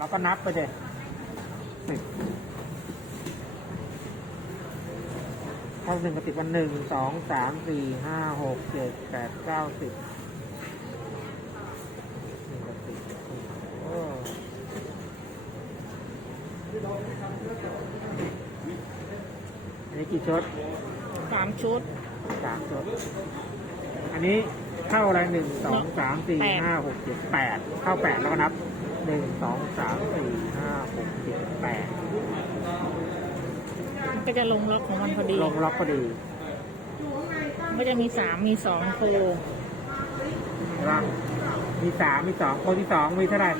เราก็นับไปเลยสิบเข้าหนึ่งกับสิบวันหนึ่งสองสามสี่ห้าหกเจ็ดแปดเก้าสิบหนึ่งกับสิบโอ้อันนี้กี่ชุดสามชุดสามชุด อันนี้เข้าอะไรหนึ่งสองสามสี่แปดห้าหกเจ็ดแปดเข้าแปดแล้วก็นับ หนึ่งสองสามสี่ห้าหกเจ็ดแปดมันก็จะลงล็อกของมันพอดี ลงล็อกพอดีมันก็จะมีสามมีสองโคร่างมีสามมีสองคนที่สองมีเท่าไหร่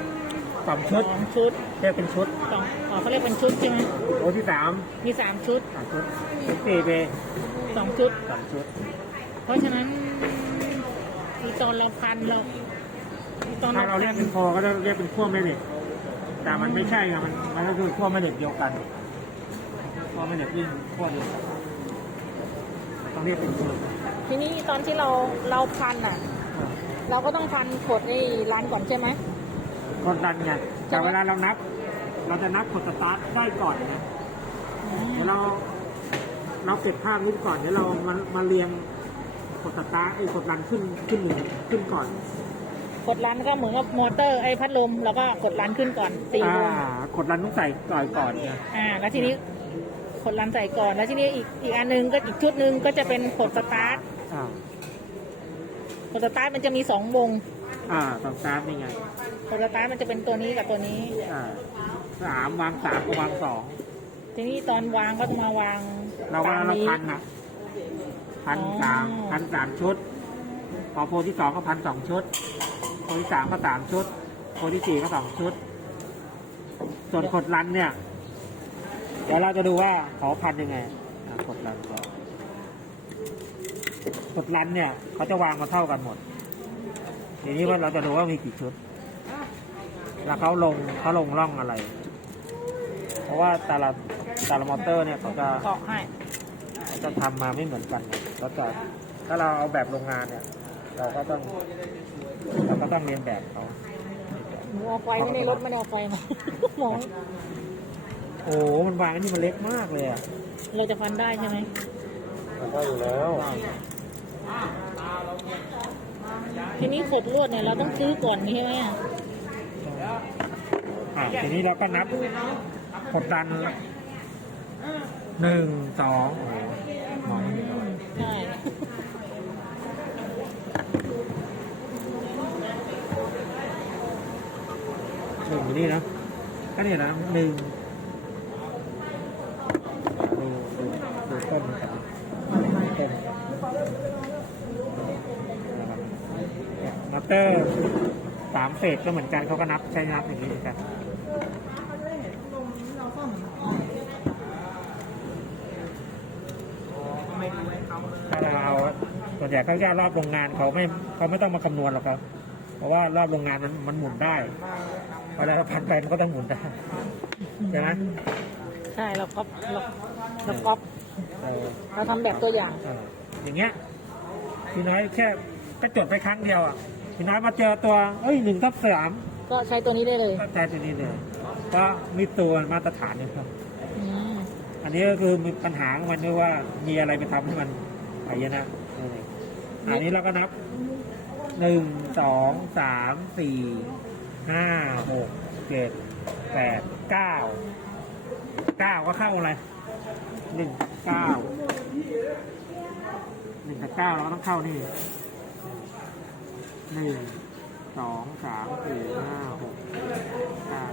สองชุดสองชุดเรียกเป็นชุดสองอ๋อเขาเรียกเป็นชุดใช่ไหมคนที่สามมีสามชุดสามชุดชุดสี่เบสองชุด สองชุด เพราะฉะนั้นอีตอนเราพันเราอี ตอนถ้าเราเรียกเป็นโคก็จะเรียกเป็นขั้วแม่เหล็ก แต่มันไม่ใช่ไงมันมันก็คือขั้วแม่เหล็กเดียวกันขั้วแม่เหล็กวิ่งขั้วเดียวกันต้องเรียกเป็นชุดทีนี้ตอนที่เราเราพันอะ เราก็ต้องพันกดไอ้ร้านก่อนใช่ไหมกดดันไงแต่เวลาเรานับ เราจะนับกดสตาร์ทได้ก่อนนะเดี๋ยวเราเราเก็บภาพนี้ก่อนเดี๋ยวเรามามาเรียงกดสตาร์ทไอ้กดรันขึ้นขึ้นหนึ่งขึ้นก่อน กดร้านก็เหมือนกับมอเตอร์ไอ้พัดลมแล้วก็กดร้านขึ้นก่อนสี่อ่าวงกดรันต้องใส่ก่อนก่อนไงอ่า แล้วทีนี้กดร้านใส่ก่อนแล้วทีนี้อีกอีกอันหนึงก็อีกชุดหนึ่งก็จะเป็นกดสตาร์ทอ่ากดสตาร์ทมันจะมีสองวงอ่าสองสามนี่ไงกดสตาร์ทมันจะเป็นตัวนี้กับตัวนี้ อ่าสามวางสามกับวางสองทีนี้ตอนวางก็ต้องมาวางเราว่าตามเรานี้พันอะพันอ๋อสามพันสามชุด พอโพลที่สองก็พันสองชุด โพลที่สามก็สามชุดโพลที่สี่ก็สองชุด ส่วนกดรันเนี่ย เดี๋ยวเราจะดูว่าเขาพันยังไงอะกดรันก็กดรันเนี่ยเขาจะวางมาเท่ากันหมดทีนี้ว่าเราจะดูว่ามีกี่ชุด แล้วเขาลงเขาลงร่องอะไร เพราะว่าแต่ละแต่ละมอเตอร์เนี่ยเขาจะเกาะให้เขาจะทำมาไม่เหมือนกันไงเขาจะถ้าเราเอาแบบโรงงานเนี่ย เราก็ต้องเราก็ ต้องเรียนแบบเขาหนูเอาไฟไม่ในรถไม่ได้เอาไฟมา มองโอ้โหมันวางอันนี่มันเล็กมากเลยอะเราจะฟันได้ใช่ไหมมันก็อยู่แล้ว ทีนี้ขดลวดเนี่ยเราต้องซื้อก่อนใช่ไหมอะอะทีนี้เราก็นับกดดันหนึ่งสองโอ้โหมองไม่เห็นเลยใช่ หนึ่ง อยู่นี่นะก็เนี่ยนะหนึ่งดูดูดูต้นมันก่อนต้นมอเตอร์สามเฟสก็เหมือนกันเขาก็นับใช้นับอย่างนี้เหมือนกันถ้าเราเอาส่วนใหญ่เขาแค่รอบโรงงานเขาไม่เขาไม่ต้องมาคำนวณหรอกครับ เพราะว่ารอบโรงงานมันมันหมุนได้ เวลาเราพันไปมันก็ต้องหมุนได้ใช่ไหมใช่เราก๊อปเราเราก๊อปเออเราทำแบบตัวอย่าง เอออย่างเงี้ยพี่น้อยแค่ก็จดไปครั้งเดียวอะพี่น้อยมาเจอตัวเอ้ยหนึ่งทับสามก็ใช้ตัวนี้ได้เลยก็ใช้ตัวนี้เลยก็มีตัวมาตรฐานเนี่ยครับ อืมอันนี้ก็คือมีปัญหาของมันด้วยว่ามีอะไรไปทำให้มันหายนะเอออันนี้เราก็นับหนึ่งสองสามสี่ ห้าหกเจ็ดแปดเก้าเก้าก็เข้าอะไรหนึ่งเก้าหนึ่งกับเก้าเราก็ต้องเข้านี่หนึ่งสองสามสี่ห้าหกเจ็ดเก้า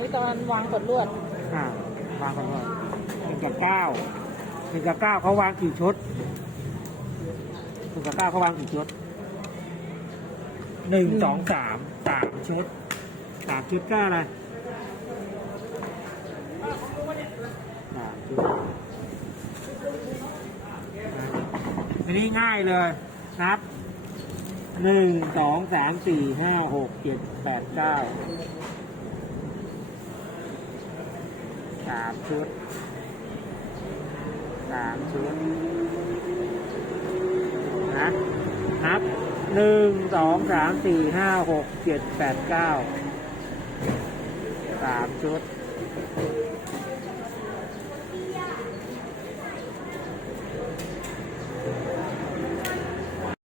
นี่ตอนวางกดลวดอ่าวางกันว่าหนึ่งกับเก้าหนึ่งกับเก้าเขาวางกี่ชุดหนึ่งกับเก้าเขาวางกี่ชุด หนึ่งสองสามสามชุดสามชุดก็อะไรสามชุดนะทีนี้ง่ายเลยนับหนึ่งสองสามสี่ห้าหกเจ็ดแปดเก้าสามชุดสามชุดนะนับ หนึ่งสองสามสี่ห้าหกเจ็ดแปดเก้าสามชุด